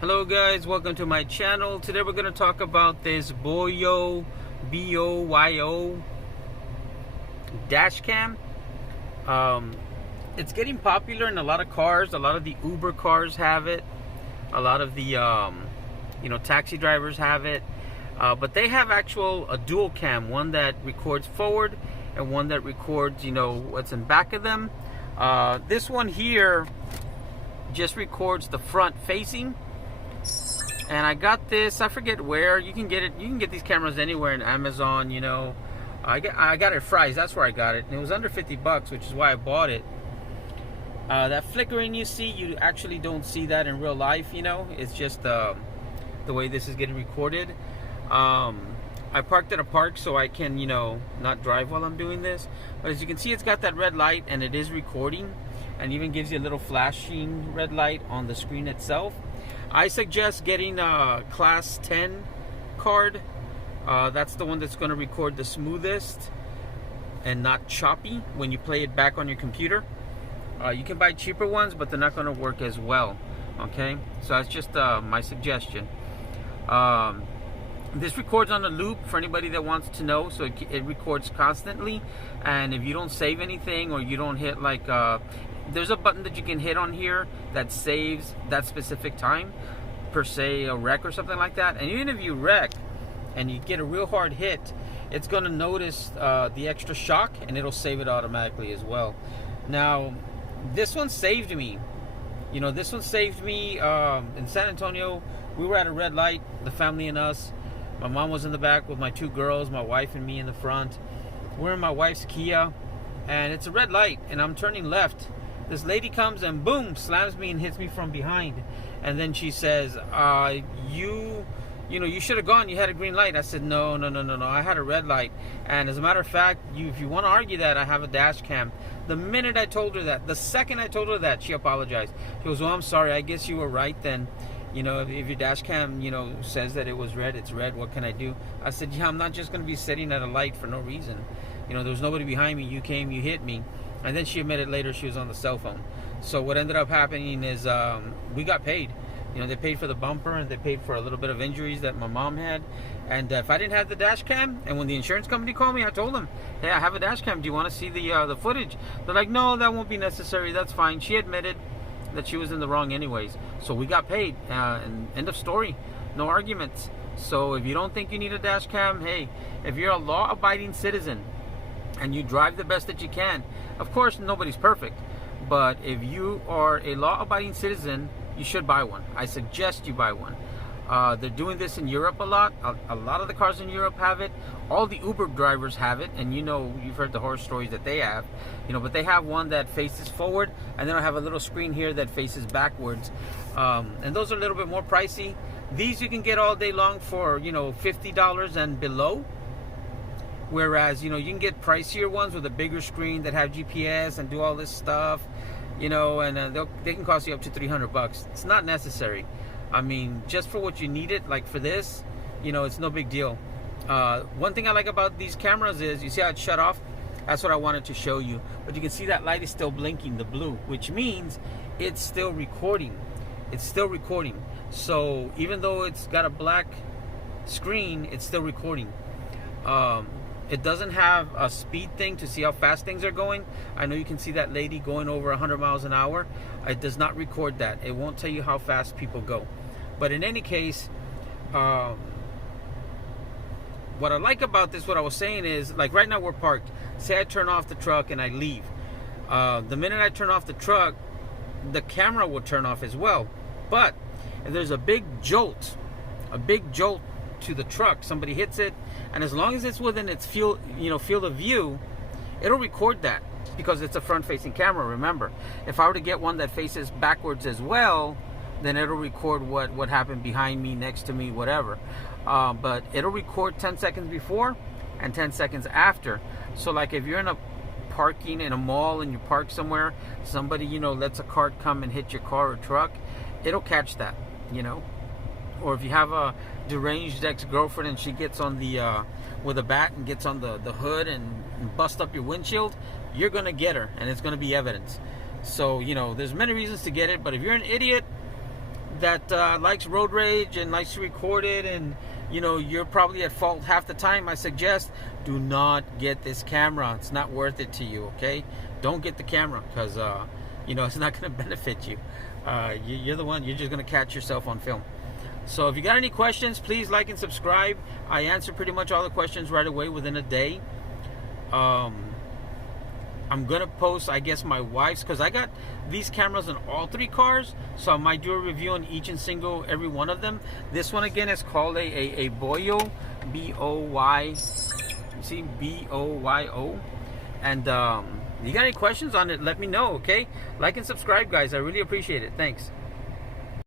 Hello guys, welcome to my channel. Today we're going to talk about this BoYo BoYo Dashcam. It's getting popular in a lot of cars. A lot of the Uber cars have it. A lot of the taxi drivers have it. But they have a dual cam, one that records forward and one that records what's in back of them. This one here just records the front facing. And I got this, I forget where. You can get it. You can get these cameras anywhere in Amazon. I got it at Fry's. That's where I got it. And it was under 50 bucks, which is why I bought it. That flickering you see, you actually don't see that in real life. It's just the way this is getting recorded. I parked at a park so I can not drive while I'm doing this. But as you can see, it's got that red light and it is recording, and even gives you a little flashing red light on the screen itself. I suggest getting a class 10 card. That's the one that's going to record the smoothest and not choppy when you play it back on your computer. You can buy cheaper ones, but they're not going to work as well. Okay, so that's just my suggestion. This records on a loop for anybody that wants to know, so it records constantly. And if you don't save anything, or you don't hit there's a button that you can hit on here that saves that specific time, per se a wreck or something like that. And even if you wreck and you get a real hard hit, it's going to notice the extra shock, and it'll save it automatically as well. Now, this one saved me. This one saved me in San Antonio. We were at a red light, the family and us. My mom was in the back with my two girls, my wife and me in the front. We're in my wife's Kia, and it's a red light, and I'm turning left. This lady comes and boom, slams me and hits me from behind. And then she says, you should have gone. You had a green light. I said, no. I had a red light. And as a matter of fact, if you want to argue that, I have a dash cam. The minute I told her that, the second I told her that, she apologized. She goes, well, I'm sorry. I guess you were right then. If your dash cam, says that it was red, it's red. What can I do? I said, yeah, I'm not just going to be sitting at a light for no reason. There was nobody behind me. You came, you hit me. And then she admitted later she was on the cell phone. So what ended up happening is we got paid. They paid for the bumper, and they paid for a little bit of injuries that my mom had. And if I didn't have the dash cam, and when the insurance company called me, I told them, hey, I have a dash cam. Do you want to see the footage? They're like, no, that won't be necessary. That's fine. She admitted that she was in the wrong anyways. So we got paid. And end of story. No arguments. So if you don't think you need a dash cam, hey, if you're a law-abiding citizen and you drive the best that you can, of course, nobody's perfect. But if you are a law-abiding citizen, you should buy one. I suggest you buy one. They're doing this in Europe a lot. A lot of the cars in Europe have it. All the Uber drivers have it. And you've heard the horror stories that they have. But they have one that faces forward, and then I have a little screen here that faces backwards. And those are a little bit more pricey. These you can get all day long for, $50 and below. Whereas, you can get pricier ones with a bigger screen that have GPS and do all this stuff, and they can cost you up to 300 bucks. It's not necessary. I mean, just for what you need it, like for this, it's no big deal. One thing I like about these cameras is, you see how it's shut off? That's what I wanted to show you. But you can see that light is still blinking, the blue, which means it's still recording. It's still recording. So even though it's got a black screen, it's still recording. It doesn't have a speed thing to see how fast things are going. I know you can see that lady going over 100 miles an hour. It does not record that. It won't tell you how fast people go. But in any case, what I like about this, what I was saying is, like right now we're parked. Say I turn off the truck and I leave. The minute I turn off the truck, the camera will turn off as well. But if there's a big jolt to the truck, somebody hits it, and as long as it's within its field of view, it'll record that, because it's a front-facing camera. Remember, if I were to get one that faces backwards as well, then it'll record what happened behind me, next to me, whatever. But it'll record 10 seconds before and 10 seconds after. So like if you're in a parking in a mall and you park somewhere, somebody lets a cart come and hit your car or truck, it'll catch that. Or if you have a deranged ex-girlfriend and she gets on the with a bat and gets on the hood and busts up your windshield, you're gonna get her, and it's gonna be evidence. So there's many reasons to get it, but if you're an idiot, that likes road rage and likes to record it, and you know, you're probably at fault half the time, I suggest do not get this camera. It's not worth it to you, okay? Don't get the camera, because you know, it's not going to benefit you. You're the one, you're just going to catch yourself on film. So if you got any questions, please like and subscribe. I answer pretty much all the questions right away within a day. I'm gonna post, I guess, my wife's, because I got these cameras in all 3 cars, so I might do a review on each and single every one of them. This one again is called a BoYo, B-O-Y, you see, B-O-Y-O. And you got any questions on it, let me know, okay? Like and subscribe, guys. I really appreciate it. Thanks.